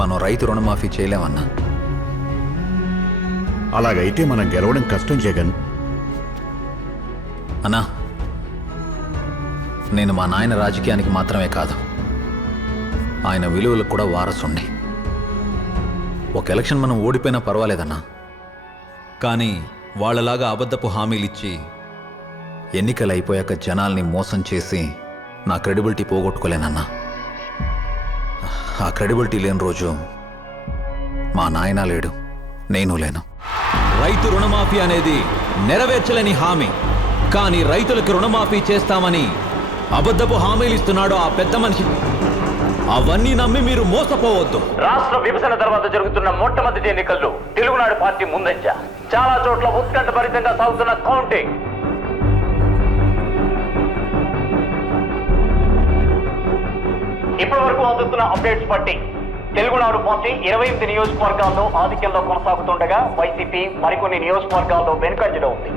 మనం రైతు రుణమాఫీ చేయలేమన్నా. అలాగైతే మనం గెలవడం కష్టం జగన్. అన్నా, నేను మా నాయన రాజకీయానికి మాత్రమే కాదు, ఆయన విలువలకు కూడా వారసుండి. ఒక ఎలక్షన్ మనం ఓడిపోయినా పర్వాలేదన్నా, కానీ వాళ్ళలాగా అబద్ధపు హామీలిచ్చి ఎన్నికలు అయిపోయాక జనాల్ని మోసం చేసి నా క్రెడిబిలిటీ పోగొట్టుకోలేనన్నా. ఆ క్రెడిబిలిటీ లేని రోజు మా నాయన లేడు, నేను లేను. రైతు రుణమాఫీ అనేది నెరవేర్చలేని హామీ, కానీ రైతులకు రుణమాఫీ చేస్తామని అబద్ధపు హామీలు ఇస్తున్నాడు ఆ పెద్ద మనిషి. అవన్నీ నమ్మి మీరు మోసపోవద్దు. రాష్ట్ర విభజన తర్వాత జరుగుతున్న మొట్టమొదటి ఎన్నికల్లో తెలుగునాడు పార్టీ ముందంజ. చాలా చోట్ల ఉత్కంఠభరితంగా సాగుతున్న కౌంటింగ్. ఇప్పటి వరకు అందుతున్న అప్డేట్స్ బట్టి తెలుగునాడు పార్టీ 28 నియోజకవర్గాల్లో ఆధిక్యంలో కొనసాగుతుండగా వైసీపీ మరికొన్ని నియోజకవర్గాల్లో వెనుకంజలో ఉంది.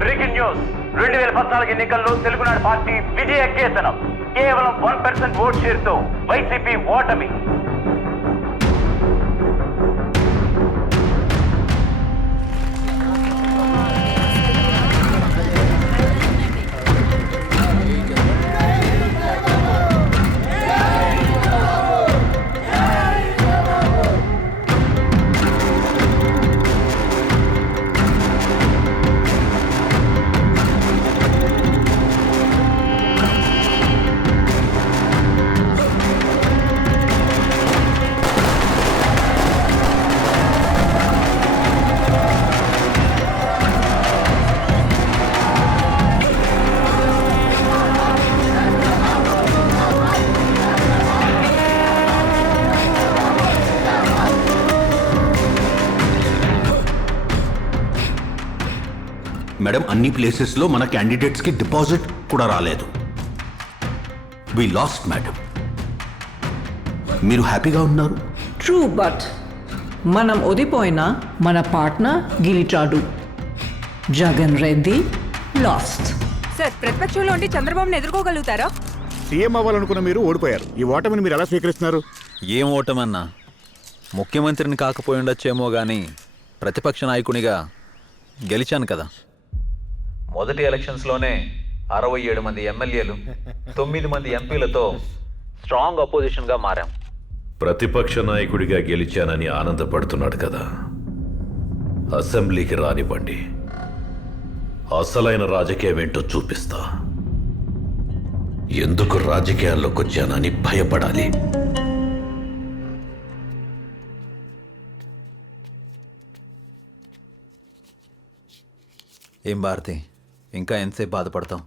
Breaking news. 2014 ఎన్నికల్లో తెలుగునాడు పార్టీ విజయ కేతనం. కేవలం 1% ఓట్ షేర్తో వైసీపీ ఓటమి. మేడం, అన్ని ప్లేసెస్లో మన క్యాండిడేట్స్కి డిపాజిట్ కూడా రాలేదు. వి లాస్ట్ మేడం. మీరు హ్యాపీగా ఉన్నారు? ట్రూ, బట్ మనం ఓడిపోయినా మన పార్ట్నర్ గెలిచాడు. జగన్ రెడ్డి లాస్ట్. సార్, ప్రతిపక్షంలో ఉండి చంద్రబాబును ఎదుర్కోగలుగుతారా? సీఎం అవ్వాలనుకున్న మీరు ఓడిపోయారు. ఈ ఓటమిని మీరు ఎలా స్వీకరిస్తున్నారు? ఏం ఓటమన్నా, ముఖ్యమంత్రిని కాకపోయి ఉండొచ్చేమో కానీ ప్రతిపక్ష నాయకునిగా గెలిచాను కదా. మొదటి ఎలక్షన్స్లోనే 67 మంది ఎమ్మెల్యేలు, 9 మంది ఎంపీలతో స్ట్రాంగ్ అపోజిషన్గా మారాం. ప్రతిపక్ష నాయకుడిగా గెలిచానని ఆనందపడుతున్నాడు కదా. అసెంబ్లీకి రానివ్వండి, అసలైన రాజకీయం ఏంటో చూపిస్తా. ఎందుకు రాజకీయాల్లోకి వచ్చానని భయపడాలి? ఏం భారతి, ఇంకా ఎంతసేపు బాధపడతావు?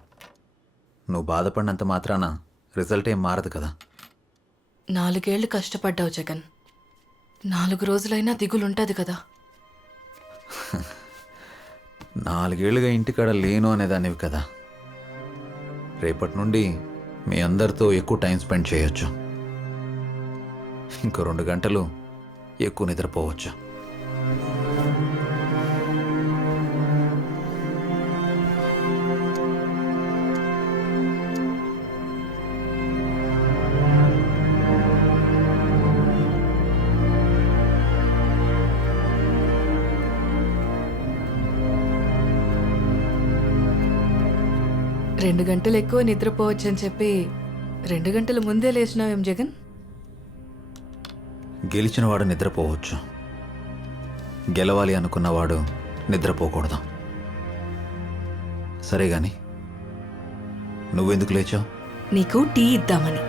నువ్వు బాధపడినంత మాత్రాన రిజల్ట్ ఏం మారదు కదా. 4 ఏళ్లు కష్టపడ్డావు జగన్, 4 రోజులైనా దిగులుంటుంది కదా. 4 ఏళ్ళుగా ఇంటికాడ లేను అనేదానివి కదా. రేపటి నుండి మీ అందరితో ఎక్కువ టైం స్పెండ్ చేయొచ్చు. ఇంకో 2 గంటలు ఎక్కువ నిద్రపోవచ్చు. రెండు గంటలు ఎక్కువ నిద్రపోవచ్చని చెప్పి 2 గంటల ముందే లేచినావేం జగన్? గెలిచినవాడు నిద్రపోవచ్చు, గెలవాలి అనుకున్నవాడు నిద్రపోకూడదు. సరే గాని నువ్వెందుకు లేచావు? నీకు టీ ఇద్దామని.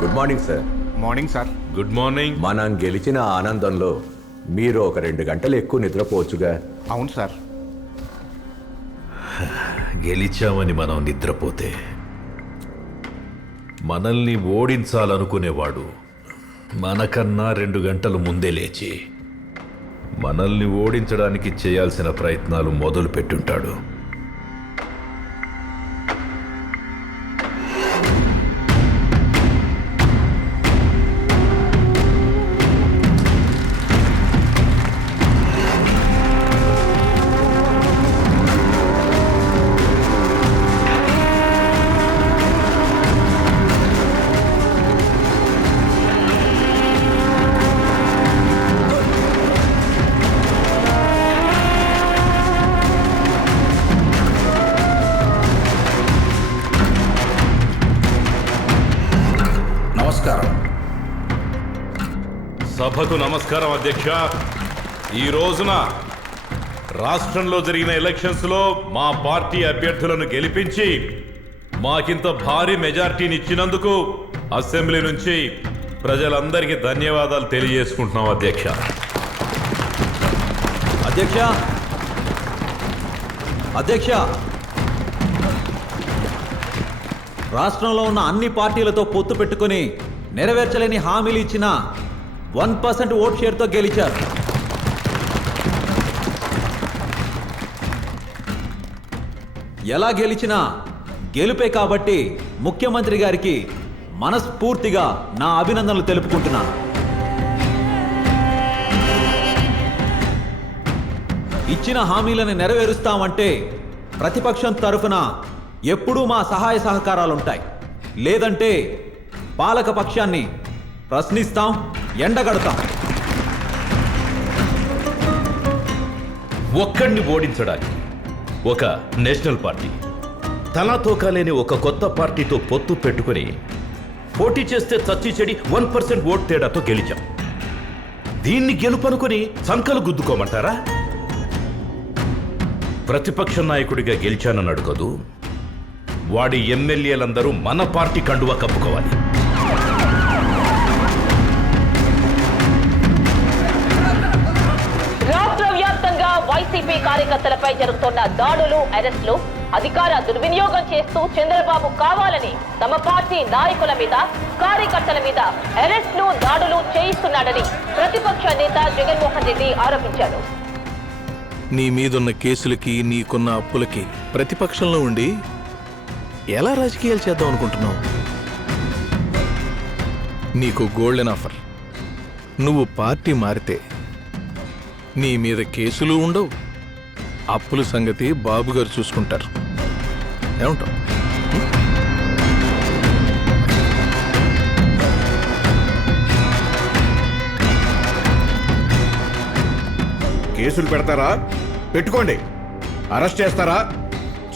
Good morning sir. Morning sir. Good morning. మనం గెలిచిన ఆనందంలో మీరు ఒక 2 గంటలు ఎక్కువ నిద్రపోవచ్చుగా. అవును సార్. గెలిచామని మనం నిద్రపోతే మనల్ని ఓడించాలనుకునేవాడు మనకన్నా 2 గంటలు ముందే లేచి మనల్ని ఓడించడానికి చేయాల్సిన ప్రయత్నాలు మొదలు పెట్టుంటాడు. నమస్కారం. సభకు నమస్కారం అధ్యక్ష. ఈ రోజున రాష్ట్రంలో జరిగిన ఎలక్షన్స్లో మా పార్టీ అభ్యర్థులను గెలిపించి మాకింత భారీ మెజార్టీని ఇచ్చినందుకు అసెంబ్లీ నుంచి ప్రజలందరికీ ధన్యవాదాలు తెలియజేసుకుంటున్నాం అధ్యక్ష. అధ్యక్ష అధ్యక్ష రాష్ట్రంలో ఉన్న అన్ని పార్టీలతో పొత్తు పెట్టుకుని నెరవేర్చలేని హామీలు ఇచ్చిన 1% ఓట్ షేర్తో గెలిచారు. ఎలా గెలిచినా గెలుపే కాబట్టి ముఖ్యమంత్రి గారికి మనస్ఫూర్తిగా నా అభినందనలు తెలుపుకుంటున్నాను. ఇచ్చిన హామీలను నెరవేరుస్తామంటే ప్రతిపక్షం తరఫున ఎప్పుడూ మా సహాయ సహకారాలుంటాయి. లేదంటే పాలక పక్షాన్ని ప్రశ్నిస్తాం, ఎండగడతాం. ఒక్కడిని ఓడించడానికి ఒక నేషనల్ పార్టీ, తలాతోకా లేని ఒక కొత్త పార్టీతో పొత్తు పెట్టుకుని పోటీ చేస్తే చచ్చి చెడి 1% ఓట్ తేడాతో గెలిచాం. దీన్ని గెలుపనుకుని సంకలు గుద్దుకోమంటారా? ప్రతిపక్ష నాయకుడిగా గెలిచానన్నాడు కదూ, వాడి ఎమ్మెల్యేలందరూ మన పార్టీ కండువా కప్పుకోవాలి. రాష్ట్ర వ్యాప్తంగా వైసీపీ కార్యకర్తలపై జరుగుతున్న దాడులు, అరెస్టులు అధికార దుర్వినియోగం చేస్తూ చంద్రబాబు కావాలని తమ పార్టీ నాయకుల మీద, కార్యకర్తల మీద అరెస్టులు, దాడులు చేయిస్తున్నాడని ప్రతిపక్ష నేత జగన్మోహన్ రెడ్డి ఆరోపించారు. నీ మీదున్న కేసులకి, నీకున్న అప్పులకి ప్రతిపక్షంలో ఉండి ఎలా రాజకీయాలు చేద్దాం అనుకుంటున్నావు? నీకు గోల్డెన్ ఆఫర్. నువ్వు పార్టీ మారితే నీ మీద కేసులు ఉండవు, అప్పుల సంగతి బాబు గారు చూసుకుంటారు. ఏమంటావు? కేసులు పెడతారా? పెట్టుకోండి. అరెస్ట్ చేస్తారా?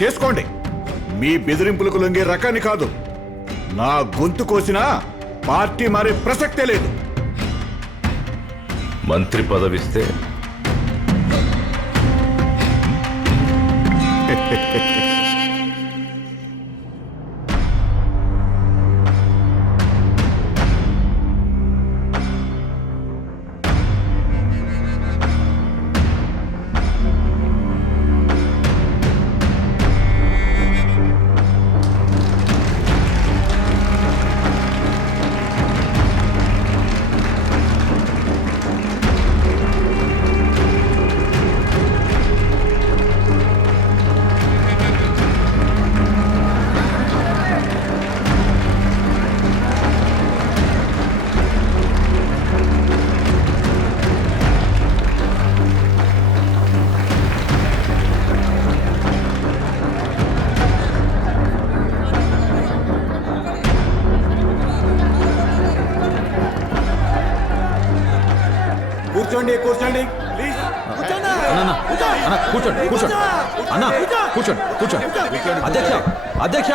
చేసుకోండి. మీ బెదిరింపులకు లొంగే రకాన్ని కాదు. నా గొంతు కోసినా పార్టీ మారే ప్రసక్తే లేదు. మంత్రి పదవిస్తే కూర్చోండి, కూర్చోండి ప్లీజ్. కూర్చోండి కూర్చోండి అన్న, కూర్చోండి కూర్చోండి. అధ్యక్ష అధ్యక్ష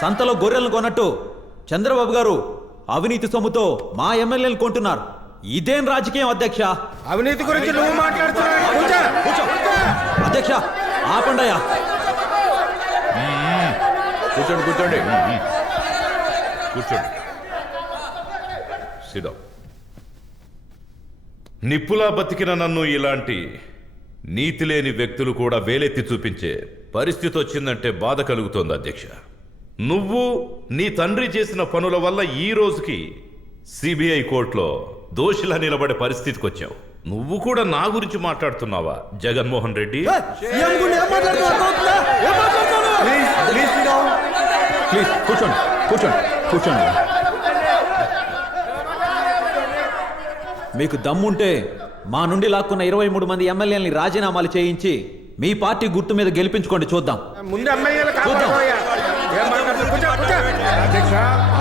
సంతలో గొర్రెలను కొన్నట్టు చంద్రబాబు గారు అవినీతి సొమ్ముతో మా ఎమ్మెల్యేలు కొంటున్నారు. ఇదేం రాజకీయం అధ్యక్ష? అవినీతి గురించి నువ్వు మాట్లాడుతున్నావు. కూర్చో అధ్యక్ష, ఆపండయ్యా. కూర్చోండి కూర్చోండి కూర్చోండి. సిద్ధం. నిప్పులా బతికిన నన్ను ఇలాంటి నీతి లేని వ్యక్తులు కూడా వేలెత్తి చూపించే పరిస్థితి వచ్చిందంటే బాధ కలుగుతోంది అధ్యక్ష. నువ్వు నీ తండ్రి చేసిన పనుల వల్ల ఈ రోజుకి సిబిఐ కోర్టులో దోషిలా నిలబడే పరిస్థితికి వచ్చావు. నువ్వు కూడా నా గురించి మాట్లాడుతున్నావా జగన్మోహన్ రెడ్డి? ప్లీజ్ కూర్చోండి కూర్చోండి కూర్చోండి. మీకు దమ్ముంటే మా నుండి లాక్కున్న 23 మంది ఎమ్మెల్యేలని రాజీనామాలు చేయించి మీ పార్టీ గుర్తు మీద గెలిపించుకోండి, చూద్దాం. అధ్యక్ష,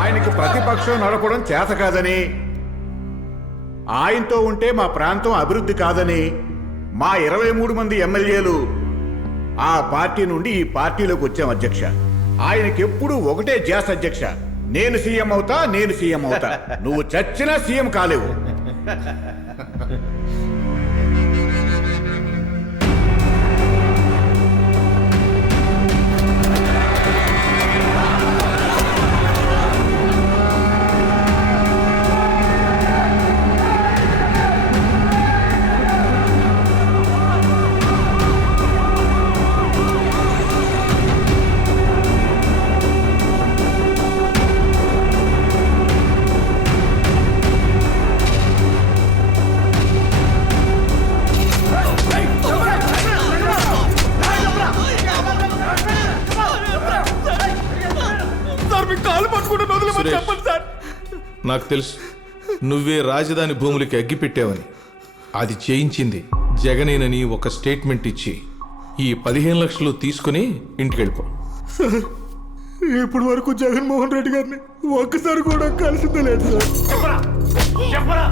ఆయనకి ప్రతిపక్షం నడపడం చేత కాదని, ఆయనతో ఉంటే మా ప్రాంతం అభివృద్ధి కాదని మా 23 మంది ఎమ్మెల్యేలు ఆ పార్టీ నుండి ఈ పార్టీలోకి వచ్చాం అధ్యక్ష. ఆయనకెప్పుడు ఒకటే ధ్యాస అధ్యక్ష, నేను సీఎం అవుతా నువ్వు చచ్చినా సీఎం కాలేవు. సురేష్, నాకు తెలుసు నువ్వే రాజధాని భూములకి అగ్గి పెట్టావని. అది చేయించింది జగనేనని ఒక స్టేట్మెంట్ ఇచ్చి ఈ 15 లక్షలు తీసుకుని ఇంటికి వెళ్ళిపో. ఇప్పటి వరకు జగన్మోహన్ రెడ్డి గారిని ఒక్కసారి కూడా కలిసిందే లేదు సార్. చెప్పరా